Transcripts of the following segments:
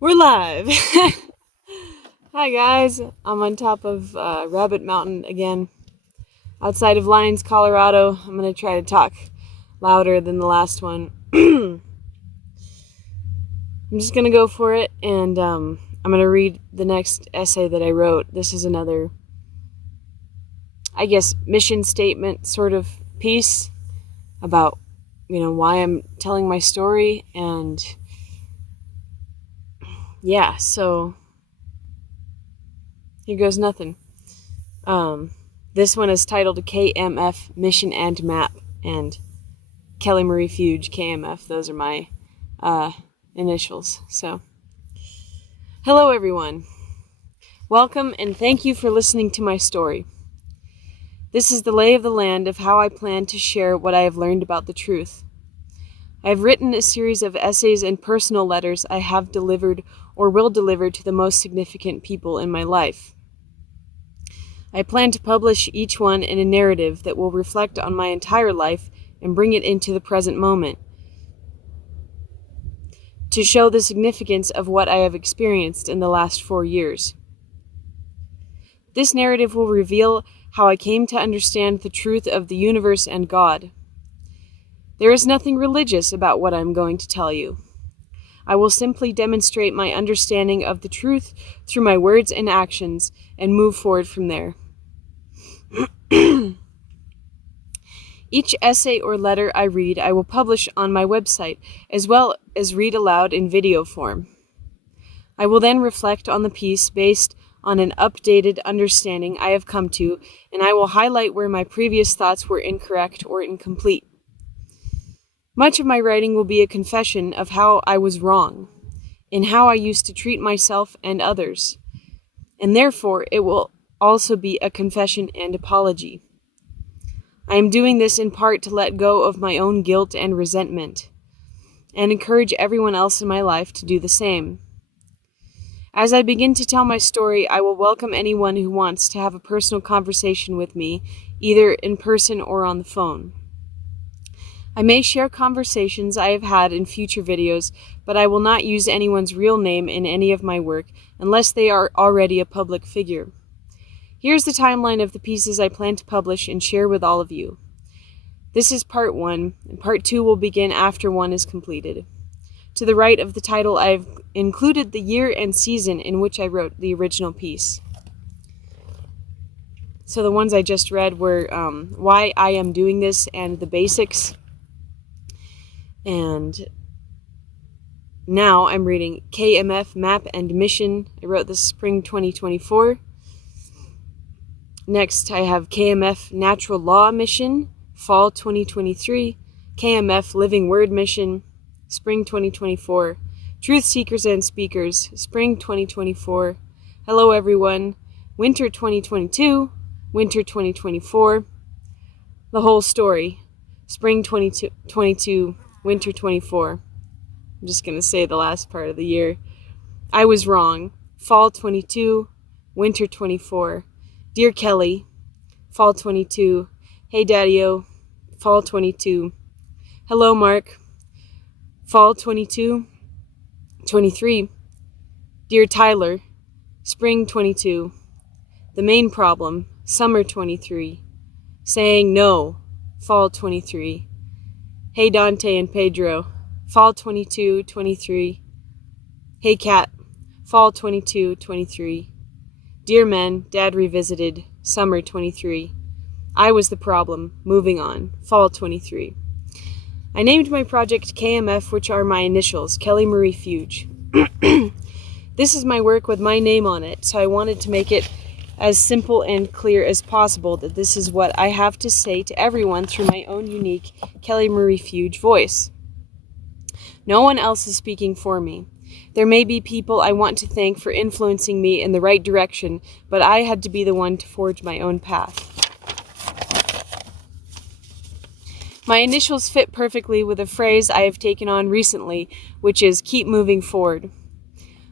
We're live! Hi guys, I'm on top of Rabbit Mountain again, outside of Lyons, Colorado. I'm going to try to talk louder than the last one. I'm just going to go for it, and I'm going to read the next essay that I wrote. This is another, mission statement sort of piece about, why I'm telling my story, and yeah, so here goes nothing. This one is titled KMF Mission and Map, and Kelly Marie Fuge, KMF, those are my initials. So, hello everyone. Welcome and thank you for listening to my story. This is the lay of the land of how I plan to share what I have learned about the truth. I have written a series of essays and personal letters I have delivered or will deliver to the most significant people in my life. I plan to publish each one in a narrative that will reflect on my entire life and bring it into the present moment, to show the significance of what I have experienced in the last 4 years. This narrative will reveal how I came to understand the truth of the universe and God. There is nothing religious about what I am going to tell you. I will simply demonstrate my understanding of the truth through my words and actions and move forward from there. Each essay or letter I read, I will publish on my website, as well as read aloud in video form. I will then reflect on the piece based on an updated understanding I have come to, and I will highlight where my previous thoughts were incorrect or incomplete. Much of my writing will be a confession of how I was wrong, in how I used to treat myself and others, and therefore it will also be a confession and apology. I am doing this in part to let go of my own guilt and resentment, and encourage everyone else in my life to do the same. As I begin to tell my story, I will welcome anyone who wants to have a personal conversation with me, either in person or on the phone. I may share conversations I have had in future videos, but I will not use anyone's real name in any of my work unless they are already a public figure. Here's the timeline of the pieces I plan to publish and share with all of you. This is part 1, and part 2 will begin after 1 is completed. To the right of the title, I have included the year and season in which I wrote the original piece. So the ones I just read were why I am doing this and the basics. And now I'm reading KMF Map and Mission. I wrote this spring 2024. Next, I have KMF Natural Law Mission, fall 2023. KMF Living Word Mission, spring 2024. Truth Seekers and Speakers, spring 2024. Hello everyone, winter 2022, winter 2024. The whole story, spring 2022. Winter 24. I'm just going to say the last part of the year. I was wrong. Fall 22. Winter 24. Dear Kelly. Fall 22. Hey Daddy-O. Fall 22. Hello Mark. Fall 22. 23. Dear Tyler. Spring 22. The main problem. Summer 23. Saying no. Fall 23. Hey Dante and Pedro, fall 22, 23. Hey Kat, fall 22, 23. Dear Men, Dad Revisited, summer 23. I was the problem, moving on, fall 23. I named my project KMF, which are my initials, Kelly Marie Fuge. This is my work with my name on it, so I wanted to make it as simple and clear as possible that this is what I have to say to everyone through my own unique Kelly Marie Fuge voice. No one else is speaking for me. There may be people I want to thank for influencing me in the right direction, but I had to be the one to forge my own path. My initials fit perfectly with a phrase I have taken on recently, which is keep moving forward.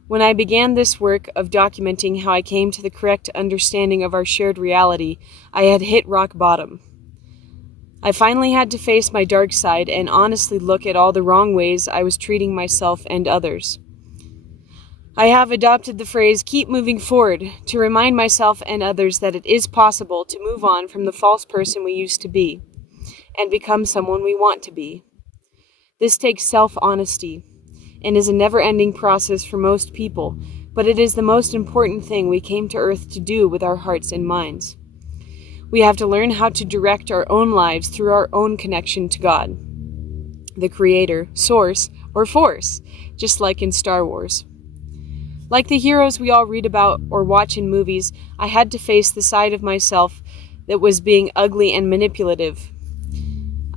When I began this work of documenting how I came to the correct understanding of our shared reality, I had hit rock bottom. I finally had to face my dark side and honestly look at all the wrong ways I was treating myself and others. I have adopted the phrase, keep moving forward, to remind myself and others that it is possible to move on from the false person we used to be and become someone we want to be. This takes self-honesty and is a never-ending process for most people, but it is the most important thing we came to Earth to do with our hearts and minds. We have to learn how to direct our own lives through our own connection to God, the Creator, Source, or Force, just like in Star Wars. Like the heroes we all read about or watch in movies, I had to face the side of myself that was being ugly and manipulative.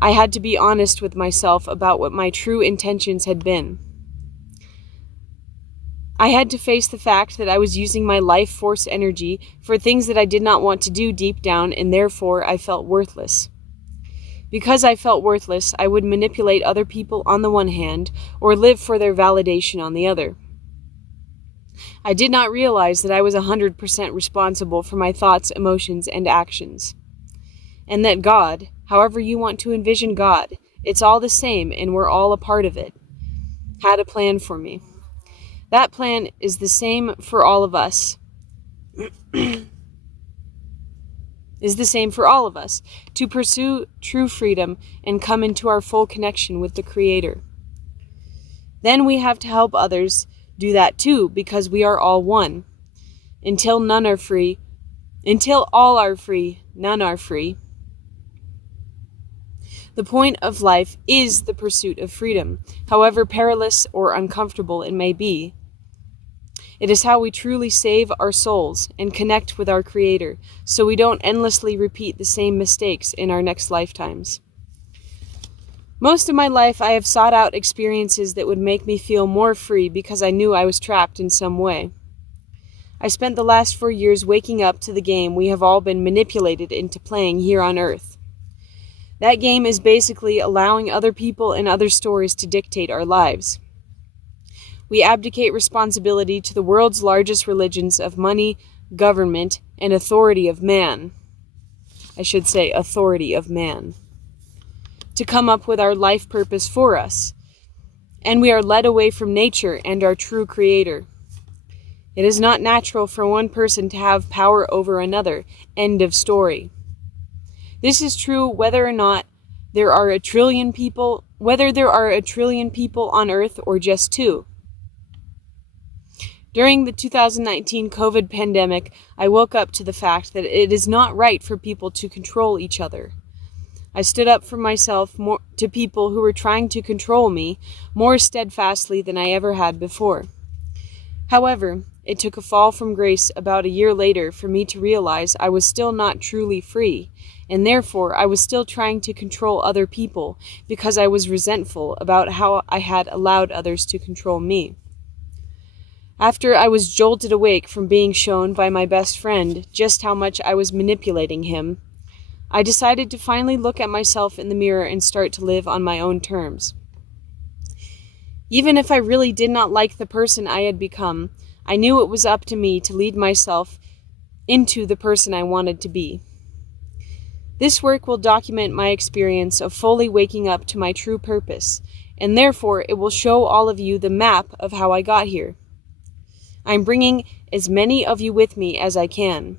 I had to be honest with myself about what my true intentions had been. I had to face the fact that I was using my life force energy for things that I did not want to do deep down, and therefore I felt worthless. Because I felt worthless, I would manipulate other people on the one hand, or live for their validation on the other. I did not realize that I was 100% responsible for my thoughts, emotions, and actions. And that God, however you want to envision God, it's all the same and we're all a part of it, had a plan for me. That plan is the same for all of us. To pursue true freedom and come into our full connection with the Creator. Then we have to help others do that too, because we are all one. Until all are free, none are free. The point of life is the pursuit of freedom, however perilous or uncomfortable it may be. It is how we truly save our souls and connect with our Creator, so we don't endlessly repeat the same mistakes in our next lifetimes. Most of my life I have sought out experiences that would make me feel more free because I knew I was trapped in some way. I spent the last 4 years waking up to the game we have all been manipulated into playing here on Earth. That game is basically allowing other people and other stories to dictate our lives. We abdicate responsibility to the world's largest religions of money, government, and authority of man. I should say authority of man. To come up with our life purpose for us. And we are led away from nature and our true Creator. It is not natural for one person to have power over another. End of story. This is true whether there are a trillion people on Earth or just 2. During the 2019 COVID pandemic, I woke up to the fact that it is not right for people to control each other. I stood up for myself to people who were trying to control me more steadfastly than I ever had before. However, it took a fall from grace about a year later for me to realize I was still not truly free, and therefore I was still trying to control other people because I was resentful about how I had allowed others to control me. After I was jolted awake from being shown by my best friend just how much I was manipulating him, I decided to finally look at myself in the mirror and start to live on my own terms. Even if I really did not like the person I had become, I knew it was up to me to lead myself into the person I wanted to be. This work will document my experience of fully waking up to my true purpose, and therefore it will show all of you the map of how I got here. I'm bringing as many of you with me as I can.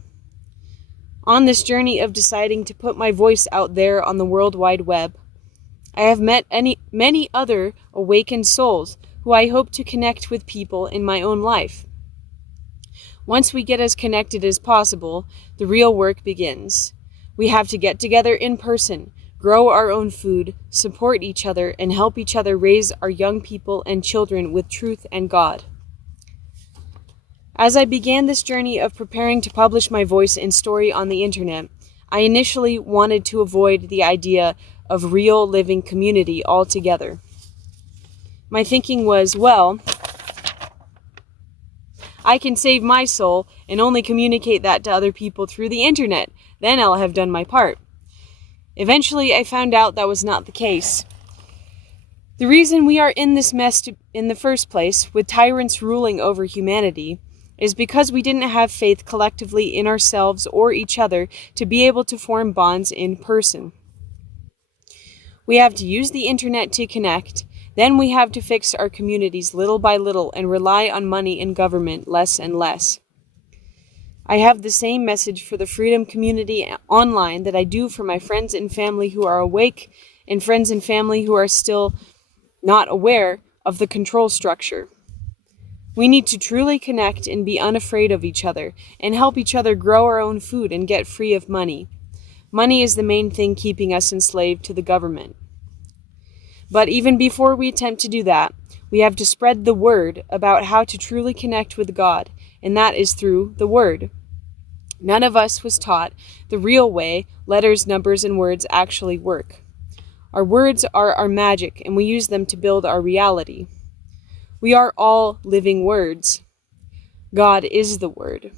On this journey of deciding to put my voice out there on the World Wide Web, I have met many other awakened souls who I hope to connect with people in my own life. Once we get as connected as possible, the real work begins. We have to get together in person, grow our own food, support each other, and help each other raise our young people and children with truth and God. As I began this journey of preparing to publish my voice and story on the internet, I initially wanted to avoid the idea of real living community altogether. My thinking was, well, I can save my soul and only communicate that to other people through the internet. Then I'll have done my part. Eventually, I found out that was not the case. The reason we are in this mess in the first place, with tyrants ruling over humanity, is because we didn't have faith collectively in ourselves or each other to be able to form bonds in person. We have to use the internet to connect, Then we have to fix our communities little by little and rely on money and government less and less. I have the same message for the freedom community online that I do for my friends and family who are awake and friends and family who are still not aware of the control structure. We need to truly connect and be unafraid of each other and help each other grow our own food and get free of money. Money is the main thing keeping us enslaved to the government. But even before we attempt to do that, we have to spread the word about how to truly connect with God, and that is through the Word. None of us was taught the real way letters, numbers, and words actually work. Our words are our magic, and we use them to build our reality. We are all living words. God is the Word.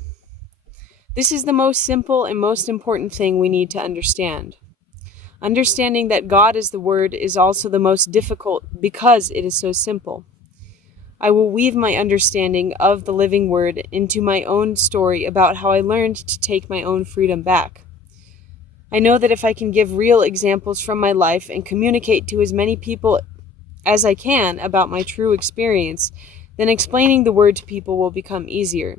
This is the most simple and most important thing we need to understand. Understanding that God is the Word is also the most difficult because it is so simple. I will weave my understanding of the living Word into my own story about how I learned to take my own freedom back. I know that if I can give real examples from my life and communicate to as many people as I can about my true experience, then explaining the Word to people will become easier.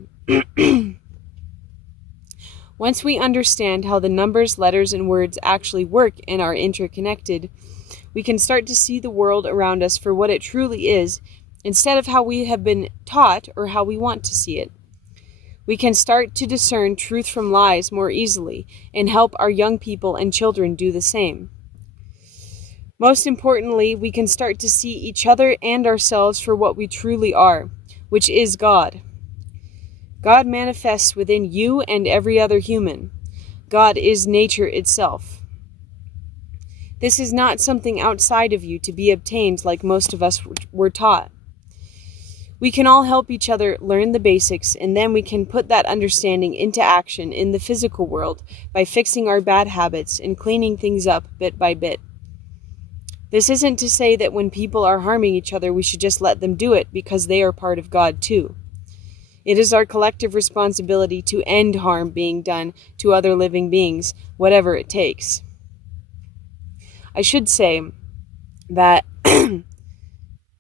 Once we understand how the numbers, letters, and words actually work and are interconnected, we can start to see the world around us for what it truly is, instead of how we have been taught or how we want to see it. We can start to discern truth from lies more easily and help our young people and children do the same. Most importantly, we can start to see each other and ourselves for what we truly are, which is God. God manifests within you and every other human. God is nature itself. This is not something outside of you to be obtained like most of us were taught. We can all help each other learn the basics, and then we can put that understanding into action in the physical world by fixing our bad habits and cleaning things up bit by bit. This isn't to say that when people are harming each other, we should just let them do it because they are part of God too. It is our collective responsibility to end harm being done to other living beings, whatever it takes. I should say that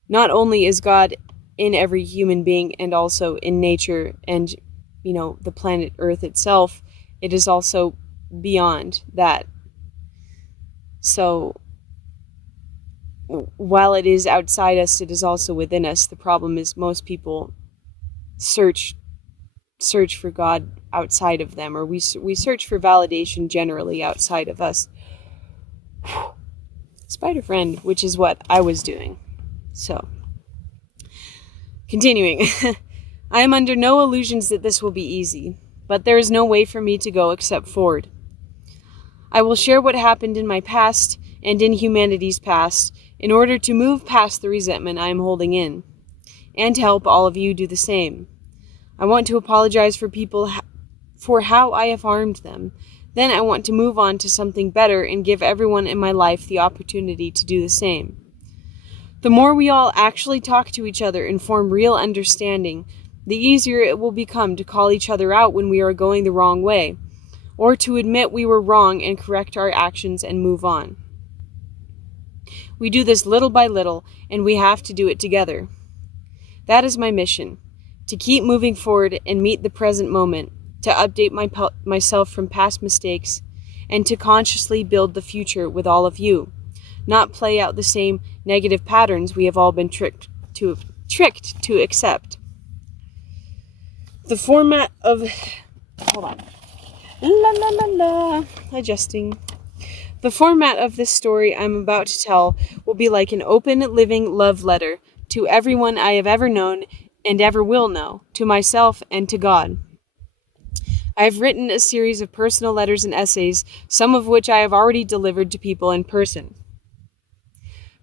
not only is God in every human being and also in nature and, the planet Earth itself, it is also beyond that. So, while it is outside us, it is also within us. The problem is most people search for God outside of them, or we search for validation generally outside of us. Spider friend, which is what I was doing. So, continuing. I am under no illusions that this will be easy, but there is no way for me to go except forward. I will share what happened in my past and in humanity's past in order to move past the resentment I am holding in, and help all of you do the same. I want to apologize for people for how I have harmed them. Then I want to move on to something better and give everyone in my life the opportunity to do the same. The more we all actually talk to each other and form real understanding, the easier it will become to call each other out when we are going the wrong way, or to admit we were wrong and correct our actions and move on. We do this little by little, and we have to do it together. That is my mission, to keep moving forward and meet the present moment, to update myself from past mistakes, and to consciously build the future with all of you, not play out the same negative patterns we have all been tricked to accept. The format of... Hold on. Adjusting. The format of this story I'm about to tell will be like an open, living love letter to everyone I have ever known and ever will know, to myself and to God. I have written a series of personal letters and essays, some of which I have already delivered to people in person.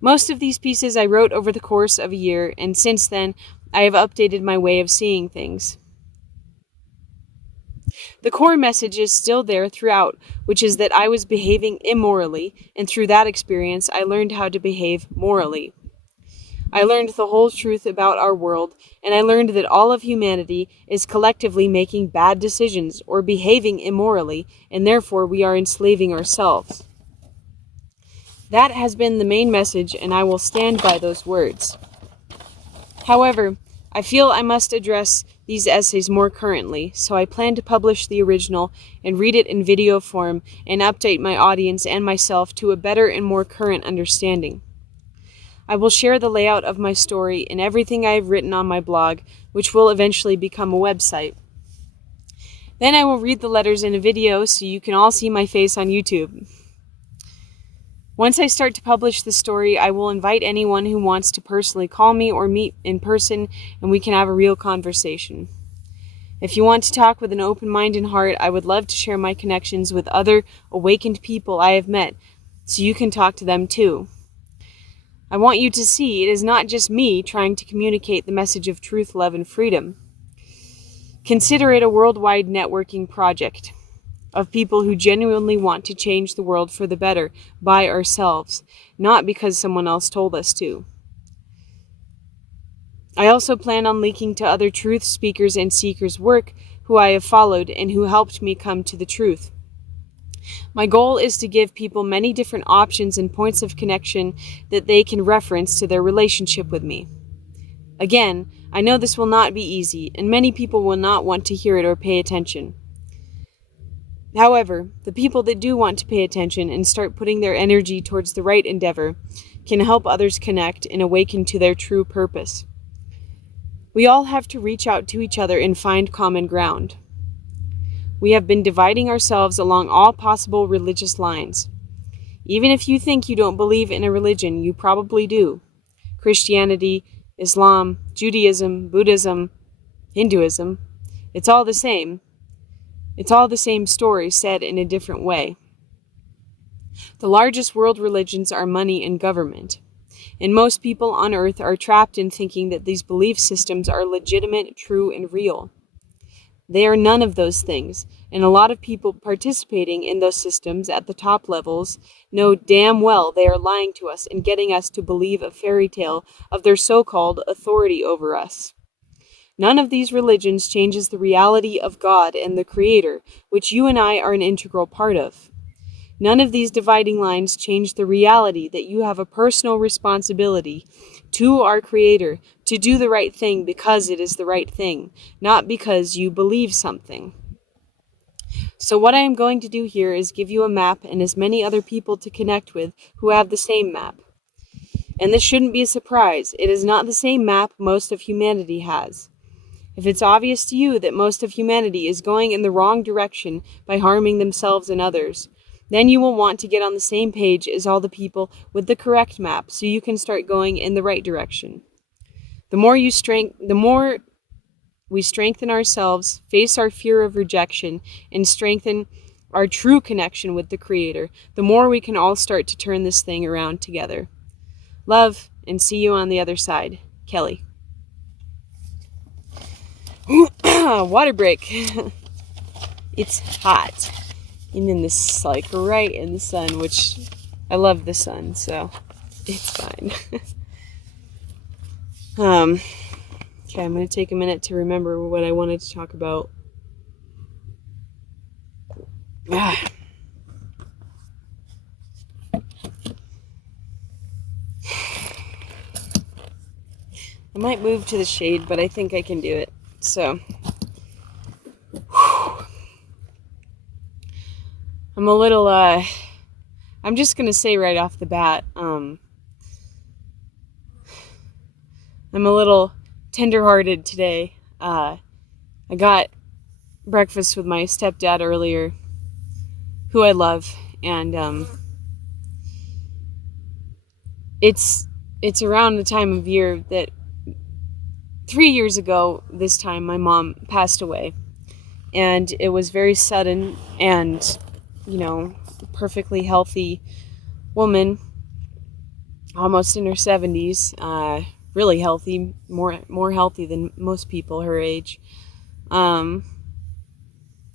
Most of these pieces I wrote over the course of a year, and since then, I have updated my way of seeing things. The core message is still there throughout, which is that I was behaving immorally, and through that experience, I learned how to behave morally. I learned the whole truth about our world, and I learned that all of humanity is collectively making bad decisions or behaving immorally, and therefore we are enslaving ourselves. That has been the main message, and I will stand by those words. However, I feel I must address these essays more currently, so I plan to publish the original and read it in video form and update my audience and myself to a better and more current understanding. I will share the layout of my story and everything I have written on my blog, which will eventually become a website. Then I will read the letters in a video so you can all see my face on YouTube. Once I start to publish the story, I will invite anyone who wants to personally call me or meet in person, and we can have a real conversation. If you want to talk with an open mind and heart, I would love to share my connections with other awakened people I have met, so you can talk to them too. I want you to see it is not just me trying to communicate the message of truth, love, and freedom. Consider it a worldwide networking project of people who genuinely want to change the world for the better by ourselves, not because someone else told us to. I also plan on leaking to other truth speakers and seekers' work who I have followed and who helped me come to the truth. My goal is to give people many different options and points of connection that they can reference to their relationship with me. Again, I know this will not be easy, and many people will not want to hear it or pay attention. However, the people that do want to pay attention and start putting their energy towards the right endeavor can help others connect and awaken to their true purpose. We all have to reach out to each other and find common ground. We have been dividing ourselves along all possible religious lines. Even if you think you don't believe in a religion, you probably do. Christianity, Islam, Judaism, Buddhism, Hinduism, it's all the same. It's all the same story said in a different way. The largest world religions are money and government, and most people on earth are trapped in thinking that these belief systems are legitimate, true, and real. They are none of those things, and a lot of people participating in those systems at the top levels know damn well they are lying to us and getting us to believe a fairy tale of their so-called authority over us. None of these religions changes the reality of God and the Creator, which you and I are an integral part of. None of these dividing lines change the reality that you have a personal responsibility to our Creator to do the right thing because it is the right thing, not because you believe something. So what I am going to do here is give you a map and as many other people to connect with who have the same map. And this shouldn't be a surprise. It is not the same map most of humanity has. If it's obvious to you that most of humanity is going in the wrong direction by harming themselves and others, then you will want to get on the same page as all the people with the correct map so you can start going in the right direction. The more we strengthen ourselves, face our fear of rejection, and strengthen our true connection with the Creator, the more we can all start to turn this thing around together. Love, and see you on the other side. Kelly. Water break. It's hot. And then this, like, right in the sun, which I love the sun, so it's fine. Okay, I'm going to take a minute to remember what I wanted to talk about. I might move to the shade, but I think I can do it. So, I'm a little, I'm just going to say right off the bat, I'm a little tenderhearted today. I got breakfast with my stepdad earlier, who I love, and it's around the time of year that 3 years ago this time my mom passed away, and it was very sudden, and perfectly healthy woman, almost in her 70s, really healthy, more healthy than most people her age. And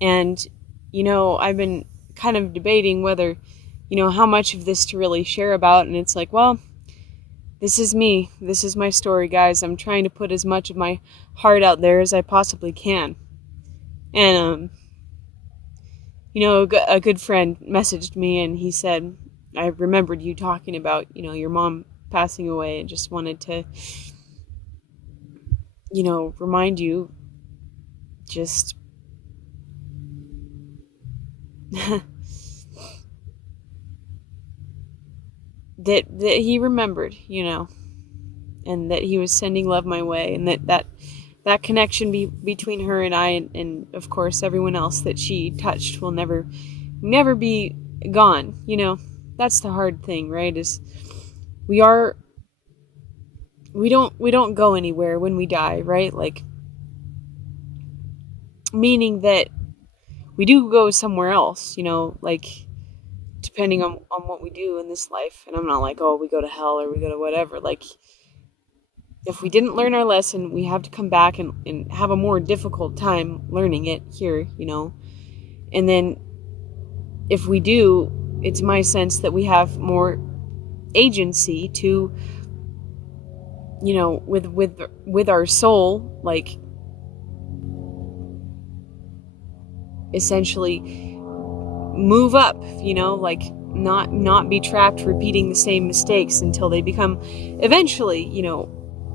I've been kind of debating whether, how much of this to really share about, and it's like, well, this is me. This is my story, guys. I'm trying to put as much of my heart out there as I possibly can. And, a good friend messaged me, and he said, I remembered you talking about, your mom passing away, and just wanted to, remind you just that he remembered, and that he was sending love my way, and that connection between her and I, and of course everyone else that she touched, will never be gone. That's the hard thing, right? Is we don't go anywhere when we die, right? Like, meaning that we do go somewhere else, like, depending on what we do in this life. And I'm not like, oh, we go to hell or we go to whatever. Like, if we didn't learn our lesson, we have to come back and have a more difficult time learning it here, And then if we do, it's my sense that we have more agency to, with our soul, like, essentially move up, like, not be trapped repeating the same mistakes until they become, eventually,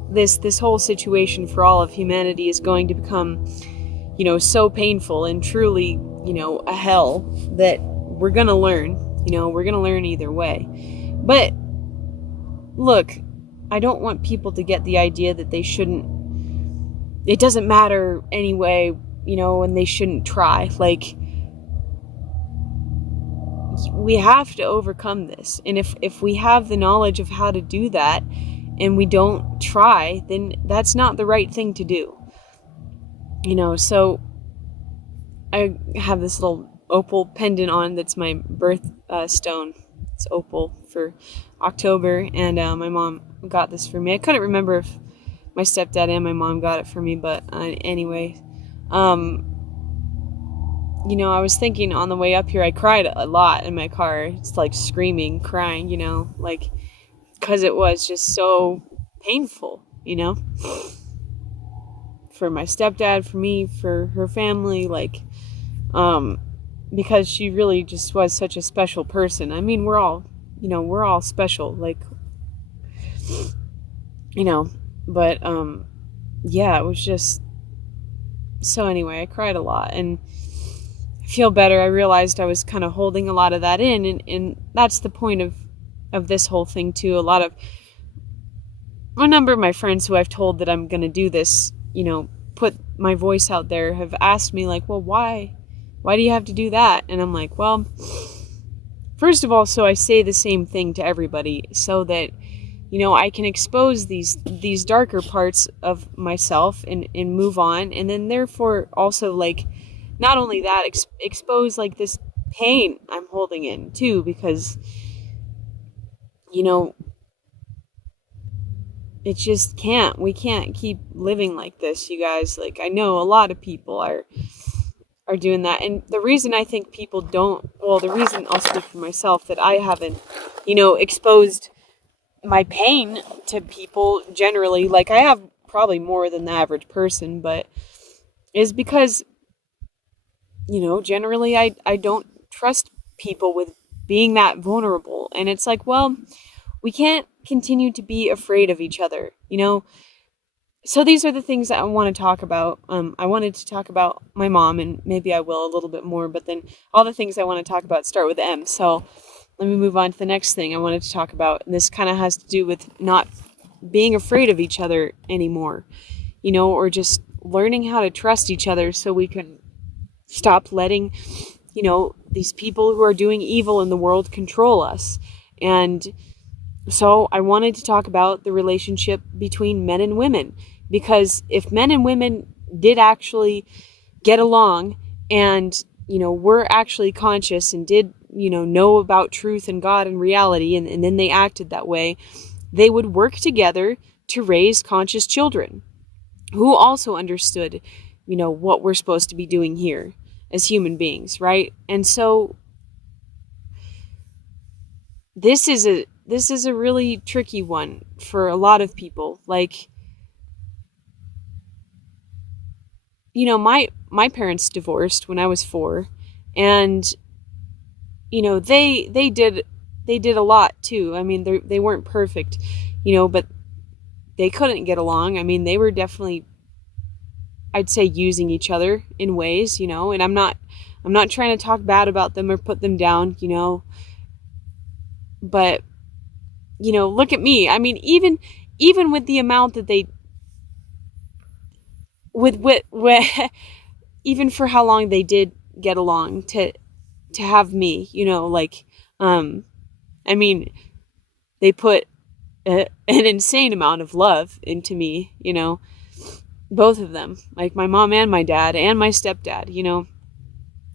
this whole situation for all of humanity is going to become, so painful and truly, a hell, that we're gonna learn. We're gonna learn either way. But look, I don't want people to get the idea that they shouldn't, it doesn't matter anyway, and they shouldn't try. Like, we have to overcome this. And if we have the knowledge of how to do that and we don't try, then that's not the right thing to do. So I have this little opal pendant on that's my birth stone. It's opal for October, and my mom got this for me. I couldn't remember if my stepdad and my mom got it for me, but anyway, I was thinking on the way up here, I cried a lot in my car. It's like screaming, crying, like, because it was just so painful, for my stepdad, for me, for her family, like, because she really just was such a special person. I mean, we're all special, like, but, yeah, it was just, so anyway, I cried a lot, and I feel better. I realized I was kind of holding a lot of that in, and that's the point of this whole thing too. A number of my friends who I've told that I'm going to do this, put my voice out there, have asked me, like, well, why do you have to do that? And I'm like, well, first of all, so I say the same thing to everybody, so that, I can expose these darker parts of myself and move on. And then therefore also, like, not only that, expose, like, this pain I'm holding in too, because, it just we can't keep living like this, you guys. Like, I know a lot of people are doing that. And the reason I think people don't, well, the reason, I'll speak for myself, that I haven't, exposed my pain to people generally, like, I have probably more than the average person, but is because, generally I don't trust people with being that vulnerable. And it's like, well, we can't continue to be afraid of each other, So these are the things that I want to talk about. I wanted to talk about my mom, and maybe I will a little bit more, but then all the things I want to talk about start with M. So let me move on to the next thing I wanted to talk about. And this kind of has to do with not being afraid of each other anymore, or just learning how to trust each other, so we can stop letting, these people who are doing evil in the world control us. And so I wanted to talk about the relationship between men and women, because if men and women did actually get along, and, were actually conscious and did, know about truth and God and reality, and then they acted that way, they would work together to raise conscious children who also understood, what we're supposed to be doing here as human beings, right? And so this is a really tricky one for a lot of people. Like, my parents divorced when I was 4, and, they did they did a lot too. I mean, they weren't perfect, but they couldn't get along. I mean, they were definitely, I'd say, using each other in ways, and I'm not trying to talk bad about them or put them down, but look at me. I mean, even with the amount that they with even for how long they did get along to have me, I mean, they put an insane amount of love into me, both of them, like my mom and my dad and my stepdad,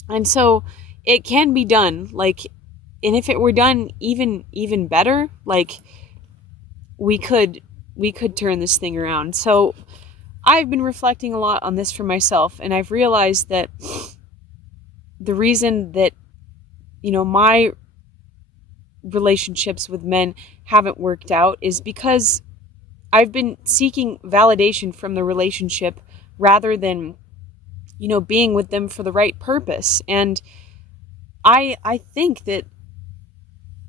and so it can be done, and if it were done even better, we could turn this thing around. So I've been reflecting a lot on this for myself, and I've realized that the reason that my relationships with men haven't worked out is because I've been seeking validation from the relationship rather than being with them for the right purpose. And I think that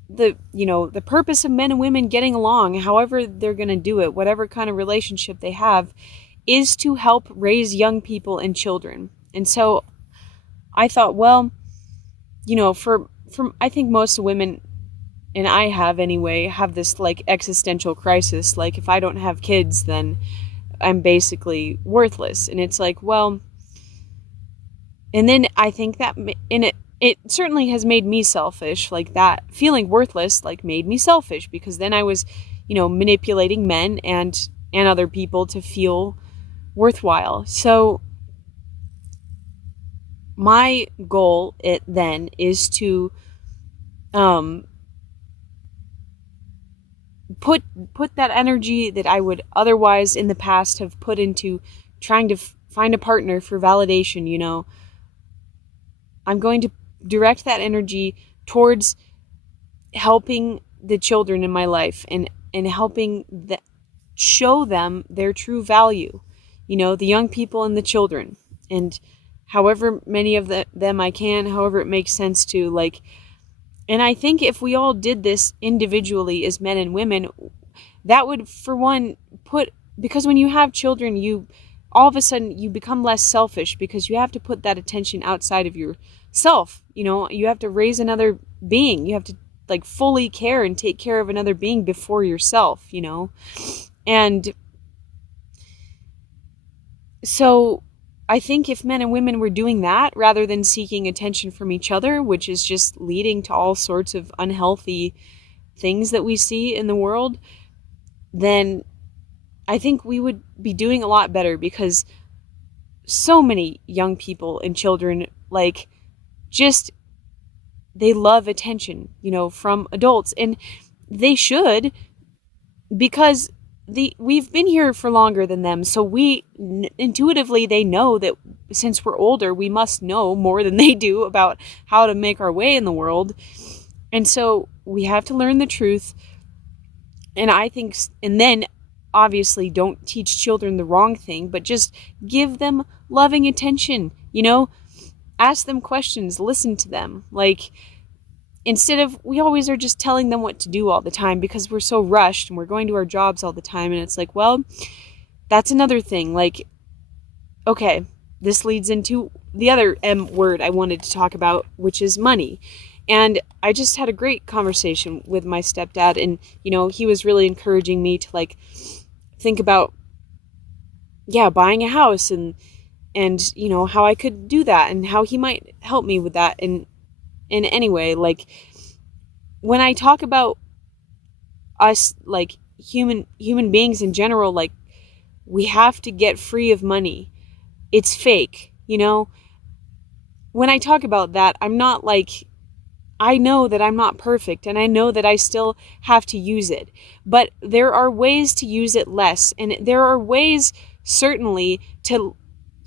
the purpose of men and women getting along, however they're going to do it, whatever kind of relationship they have, is to help raise young people and children. And so I thought, well, for I think most women, and I have anyway, have this existential crisis. Like, if I don't have kids, then I'm basically worthless. And it's like, well, and then I think that, and it certainly has made me selfish. Like, that feeling worthless, made me selfish, because then I was, manipulating men and other people to feel worthwhile. So my goal then is to put that energy that I would otherwise in the past have put into trying to find a partner for validation. I'm going to direct that energy towards helping the children in my life and helping show them their true value, the young people and the children, and however many of them I can, however it makes sense to, and I think if we all did this individually as men and women, that would, for one, because when you have children, you all of a sudden you become less selfish, because you have to put that attention outside of yourself. You have to raise another being. You have to fully care and take care of another being before yourself, and so I think if men and women were doing that rather than seeking attention from each other, which is just leading to all sorts of unhealthy things that we see in the world, then I think we would be doing a lot better, because so many young people and children, they love attention, from adults, and they should, because we've been here for longer than them, so intuitively they know that since we're older, we must know more than they do about how to make our way in the world. And so we have to learn the truth. And I think, and then obviously don't teach children the wrong thing, but just give them loving attention, ask them questions, listen to them. Instead of, we always are just telling them what to do all the time because we're so rushed and we're going to our jobs all the time. And it's well, that's another thing. Okay, this leads into the other M word I wanted to talk about, which is money. And I just had a great conversation with my stepdad, and, he was really encouraging me to think about, buying a house and how I could do that and how he might help me with that. And anyway, when I talk about us, human beings in general, we have to get free of money. It's fake, When I talk about that, I'm not I know that I'm not perfect, and I know that I still have to use it, but there are ways to use it less, and there are ways, certainly, to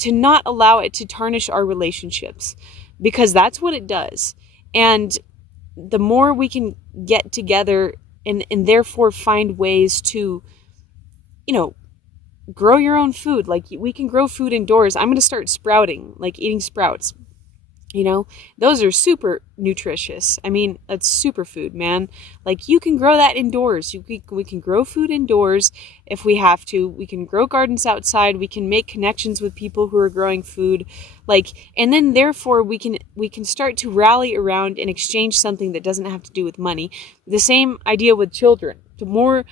not allow it to tarnish our relationships, because that's what it does. And the more we can get together and therefore find ways to, grow your own food. We can grow food indoors. I'm going to start sprouting, eating sprouts. You know, those are super nutritious. I mean, that's superfood, man. Like, you can grow that indoors. We can grow food indoors if we have to. We can grow gardens outside. We can make connections with people who are growing food. Like, and then therefore we can start to rally around and exchange something that doesn't have to do with money. The same idea with children. The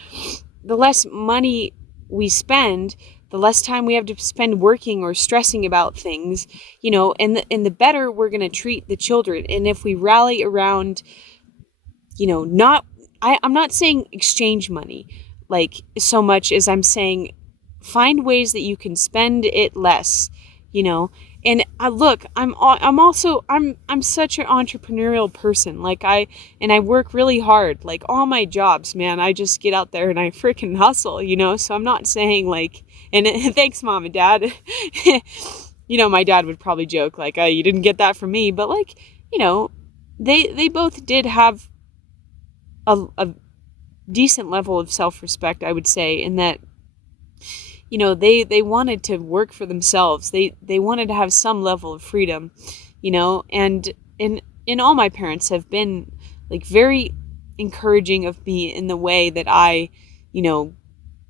less money we spend, the less time we have to spend working or stressing about things, you know, and the better we're going to treat the children. And if we rally around, you know, I'm not saying exchange money, like, so much as I'm saying find ways that you can spend it less, you know. And look, I'm such an entrepreneurial person. Like, I work really hard. Like, all my jobs, man, I just get out there and I freaking hustle, you know. So I'm not saying, like, and thanks, Mom and Dad. You know, my dad would probably joke, like, you didn't get that from me. But, like, you know, they both did have a decent level of self-respect, I would say, in that, you know, they wanted to work for themselves. They wanted to have some level of freedom, you know, and all my parents have been, like, very encouraging of me in the way that I, you know,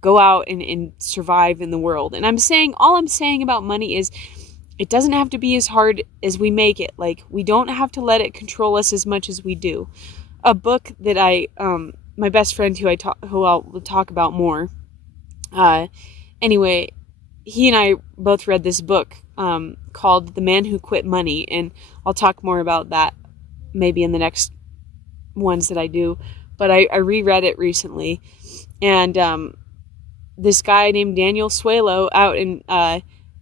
go out and survive in the world. And all I'm saying about money is it doesn't have to be as hard as we make it. Like, we don't have to let it control us as much as we do. A book that my best friend who I'll talk about more, anyway, he and I both read this book called The Man Who Quit Money, and I'll talk more about that maybe in the next ones that I do. But I reread it recently, and this guy named Daniel Suelo out in,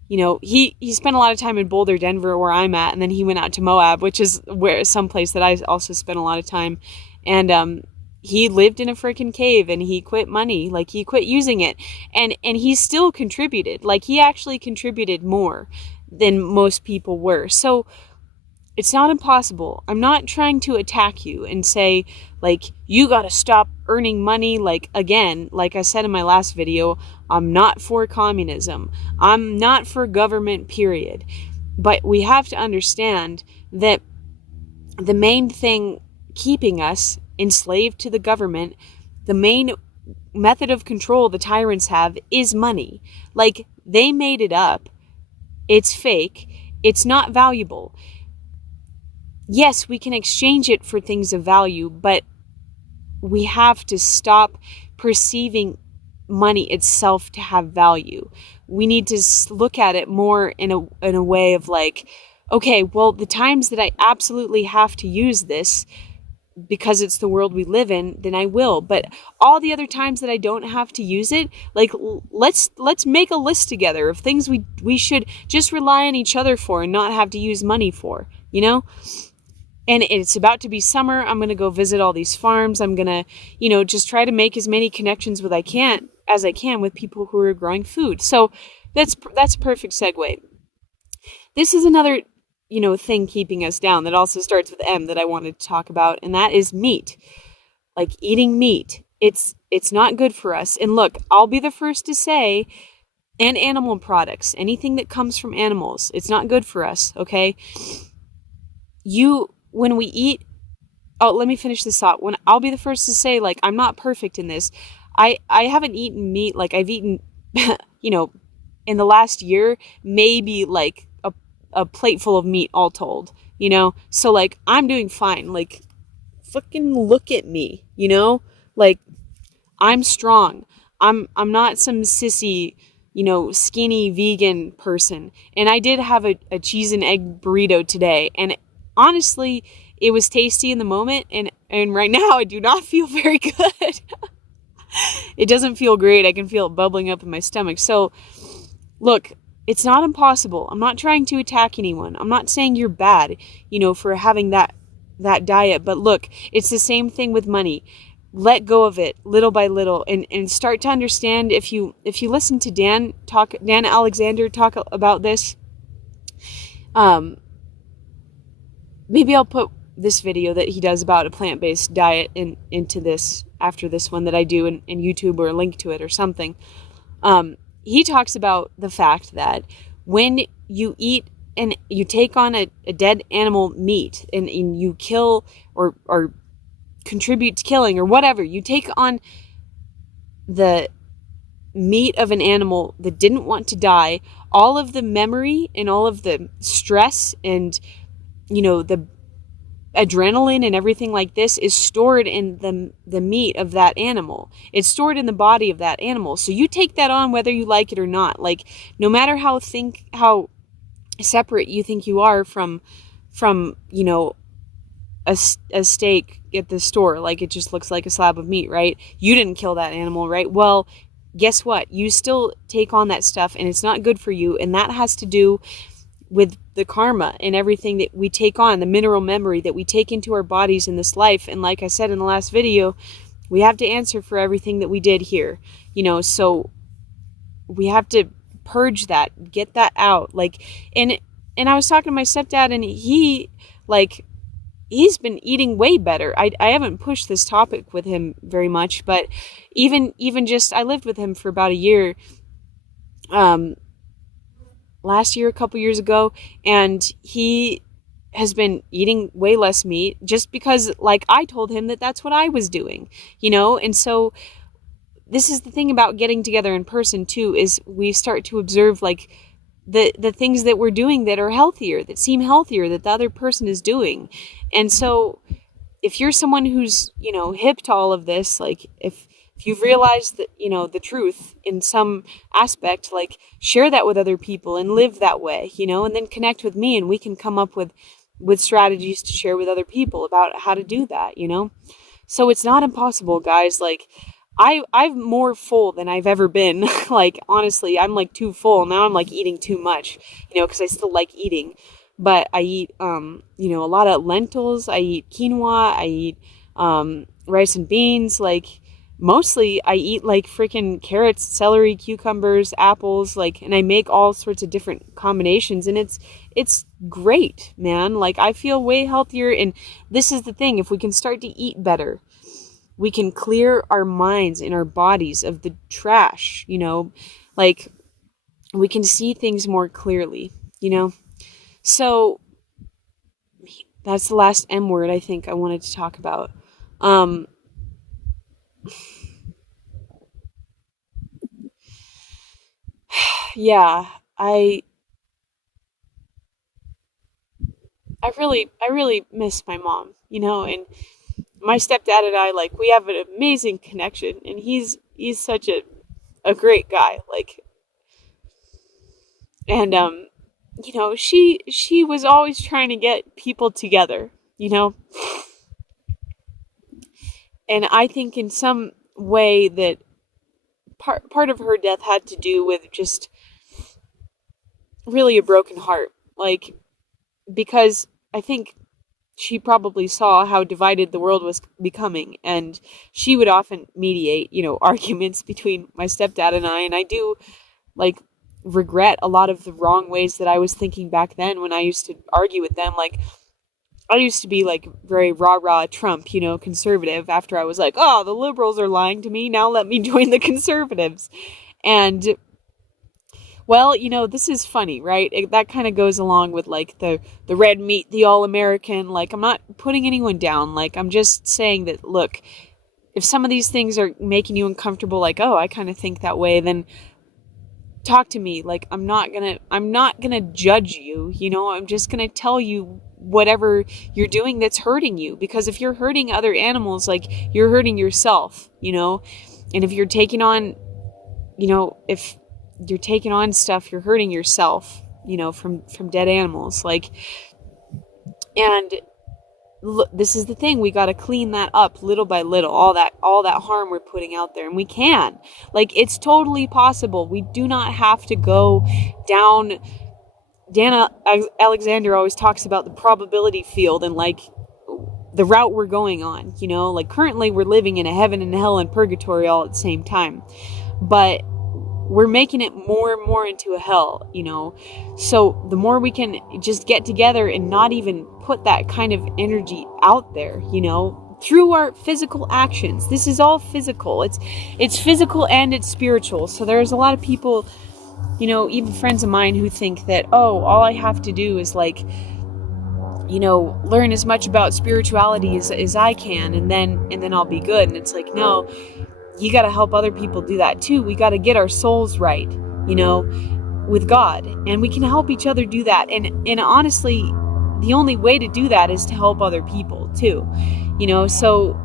you know, he spent a lot of time in Boulder, Denver, where I'm at, and then he went out to Moab, which is some place that I also spent a lot of time, and he lived in a freaking cave, and he quit money. Like, he quit using it, and he still contributed. Like, he actually contributed more than most people were. So it's not impossible. I'm not trying to attack you and say, like, you gotta stop earning money. Like, again, like I said in my last video, I'm not for communism. I'm not for government, period. But we have to understand that the main thing keeping us enslaved to the government, the main method of control the tyrants have, is money. Like, they made it up. It's fake. It's not valuable. Yes, we can exchange it for things of value, but we have to stop perceiving money itself to have value. We need to look at it more in a way of, like, okay, well, the times that I absolutely have to use this because it's the world we live in, then I will. But all the other times that I don't have to use it, like, let's make a list together of things we should just rely on each other for and not have to use money for, you know? And it's about to be summer. I'm going to go visit all these farms. I'm going to, you know, just try to make as many connections as I can with people who are growing food. So that's a perfect segue. This is another, you know, thing keeping us down that also starts with M that I wanted to talk about, and that is meat. Like, eating meat. It's not good for us. And look, I'll be the first to say, and animal products, anything that comes from animals, it's not good for us, okay? When we eat, let me finish this thought. I'll be the first to say, like, I'm not perfect in this. I haven't eaten meat, like, I've eaten, you know, in the last year, maybe, like, a plate full of meat all told, you know? So, like, I'm doing fine. Like, fucking look at me, you know? Like, I'm strong. I'm not some sissy, you know, skinny vegan person. And I did have a cheese and egg burrito today, and honestly, it was tasty in the moment, and right now I do not feel very good. It doesn't feel great. I can feel it bubbling up in my stomach. So, look, it's not impossible. I'm not trying to attack anyone. I'm not saying you're bad, you know, for having that diet. But look, it's the same thing with money. Let go of it little by little, and start to understand. If you listen to Dan Alexander talk about this, maybe I'll put this video that he does about a plant-based diet into this after this one that I do in YouTube, or a link to it or something. He talks about the fact that when you eat and you take on a dead animal meat, and you kill or contribute to killing or whatever. You take on the meat of an animal that didn't want to die. All of the memory and all of the stress and, the adrenaline and everything like this is stored in the meat of that animal. It's stored in the body of that animal. So you take that on whether you like it or not. Like, no matter how separate you think you are from a steak at the store, like it just looks like a slab of meat, right? You didn't kill that animal, right? Well, guess what? You still take on that stuff, and it's not good for you. And that has to do with the karma and everything that we take on, the mineral memory that we take into our bodies in this life. And like I said in the last video, we have to answer for everything that we did here, so we have to purge that, get that out. Like, and I was talking to my stepdad, and he's been eating way better. I haven't pushed this topic with him very much, but even just, I lived with him for about a year, last year, a couple years ago, and he has been eating way less meat just because, like, I told him that that's what I was doing, and so this is the thing about getting together in person too, is we start to observe like the things that we're doing that are healthier, that seem healthier, that the other person is doing. And so if you're someone who's, hip to all of this, like if you've realized that, the truth in some aspect, like share that with other people and live that way, and then connect with me, and we can come up with strategies to share with other people about how to do that, So it's not impossible, guys. Like, I'm more full than I've ever been. Like, honestly, I'm like too full. Now I'm like eating too much, because I still like eating. But I eat, a lot of lentils. I eat quinoa. I eat rice and beans. Like, mostly I eat like freaking carrots, celery, cucumbers, apples. Like, and I make all sorts of different combinations. And it's great, man. Like, I feel way healthier. And this is the thing. If we can start to eat better, we can clear our minds and our bodies of the trash, like we can see things more clearly, So that's the last M word I think I wanted to talk about. Yeah, I really miss my mom, and my stepdad and I, like, we have an amazing connection, and he's such a great guy, like, and she was always trying to get people together, and I think in some way that part of her death had to do with just really a broken heart, like, because I think she probably saw how divided the world was becoming, and she would often mediate, arguments between my stepdad and I do, like, regret a lot of the wrong ways that I was thinking back then when I used to argue with them. Like, I used to be, like, very rah-rah Trump, conservative, after I was like, oh, the liberals are lying to me, now let me join the conservatives. And, well, this is funny, right? That kind of goes along with, like, the red meat, the all-American. Like, I'm not putting anyone down. Like, I'm just saying that, look, if some of these things are making you uncomfortable, like, oh, I kind of think that way, then talk to me. Like, I'm not gonna judge you, I'm just gonna tell you whatever you're doing that's hurting you. Because if you're hurting other animals, like, you're hurting yourself, and if you're taking on, if you're taking on stuff, you're hurting yourself, from dead animals. Like, and look, this is the thing, we got to clean that up little by little, all that harm we're putting out there. And we can, like, it's totally possible. We do not have to go down. Dan Alexander always talks about the probability field and, like, the route we're going on, like, currently we're living in a heaven and hell and purgatory all at the same time, but we're making it more and more into a hell, so the more we can just get together and not even put that kind of energy out there, through our physical actions. This is all physical. It's physical and it's spiritual. So there's a lot of people even friends of mine who think that, oh, all I have to do is like, learn as much about spirituality as I can, and then I'll be good. And it's like, no, you got to help other people do that too. We got to get our souls right, with God, and we can help each other do that. And honestly, the only way to do that is to help other people too, so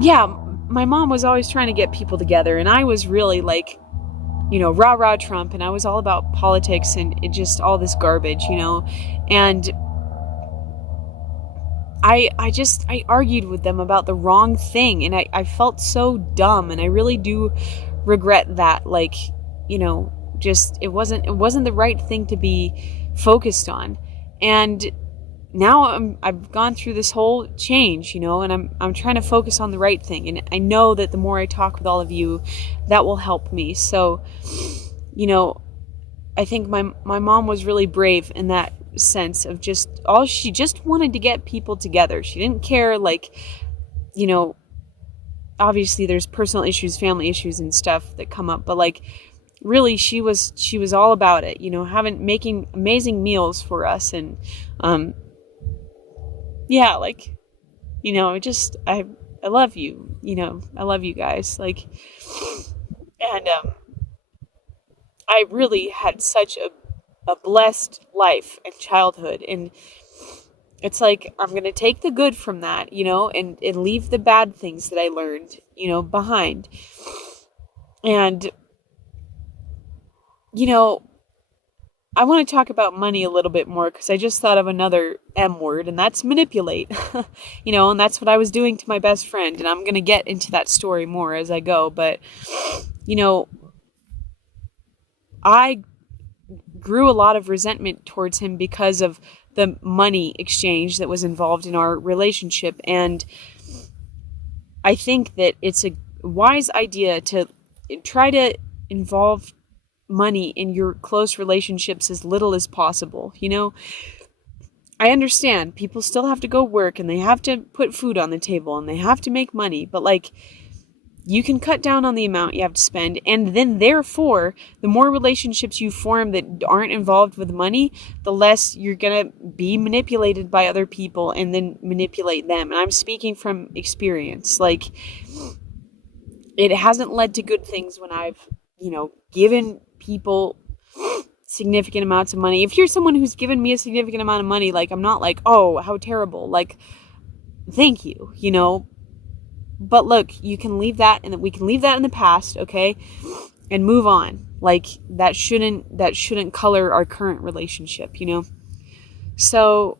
yeah, my mom was always trying to get people together, and I was really like, rah rah Trump, and I was all about politics and it just all this garbage, and I argued with them about the wrong thing, and I felt so dumb, and I really do regret that. Like, just it wasn't the right thing to be focused on. And now I've gone through this whole change, and I'm trying to focus on the right thing. And I know that the more I talk with all of you, that will help me. So, I think my mom was really brave in that sense of she just wanted to get people together. She didn't care, like, obviously there's personal issues, family issues and stuff that come up, but like, really she was all about it, making amazing meals for us. And yeah, like, I love you, I love you guys, like, and I really had such a blessed life and childhood, and it's like I'm gonna take the good from that, and leave the bad things that I learned, behind. And I want to talk about money a little bit more, because I just thought of another M word, and that's manipulate. And that's what I was doing to my best friend, and I'm gonna get into that story more as I go. But I grew a lot of resentment towards him because of the money exchange that was involved in our relationship. And I think that it's a wise idea to try to involve money in your close relationships as little as possible. I understand people still have to go work, and they have to put food on the table, and they have to make money, but like, you can cut down on the amount you have to spend, and then therefore, the more relationships you form that aren't involved with money, the less you're gonna be manipulated by other people and then manipulate them. And I'm speaking from experience. Like, it hasn't led to good things when I've, given people significant amounts of money. If you're someone who's given me a significant amount of money, like, I'm not like, oh, how terrible. Like, thank you, But look, you can leave that, and we can leave that in the past, okay? And move on. Like, that shouldn't color our current relationship, So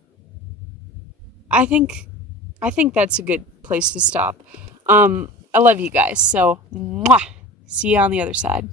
I think that's a good place to stop. I love you guys. So, mwah, see you on the other side.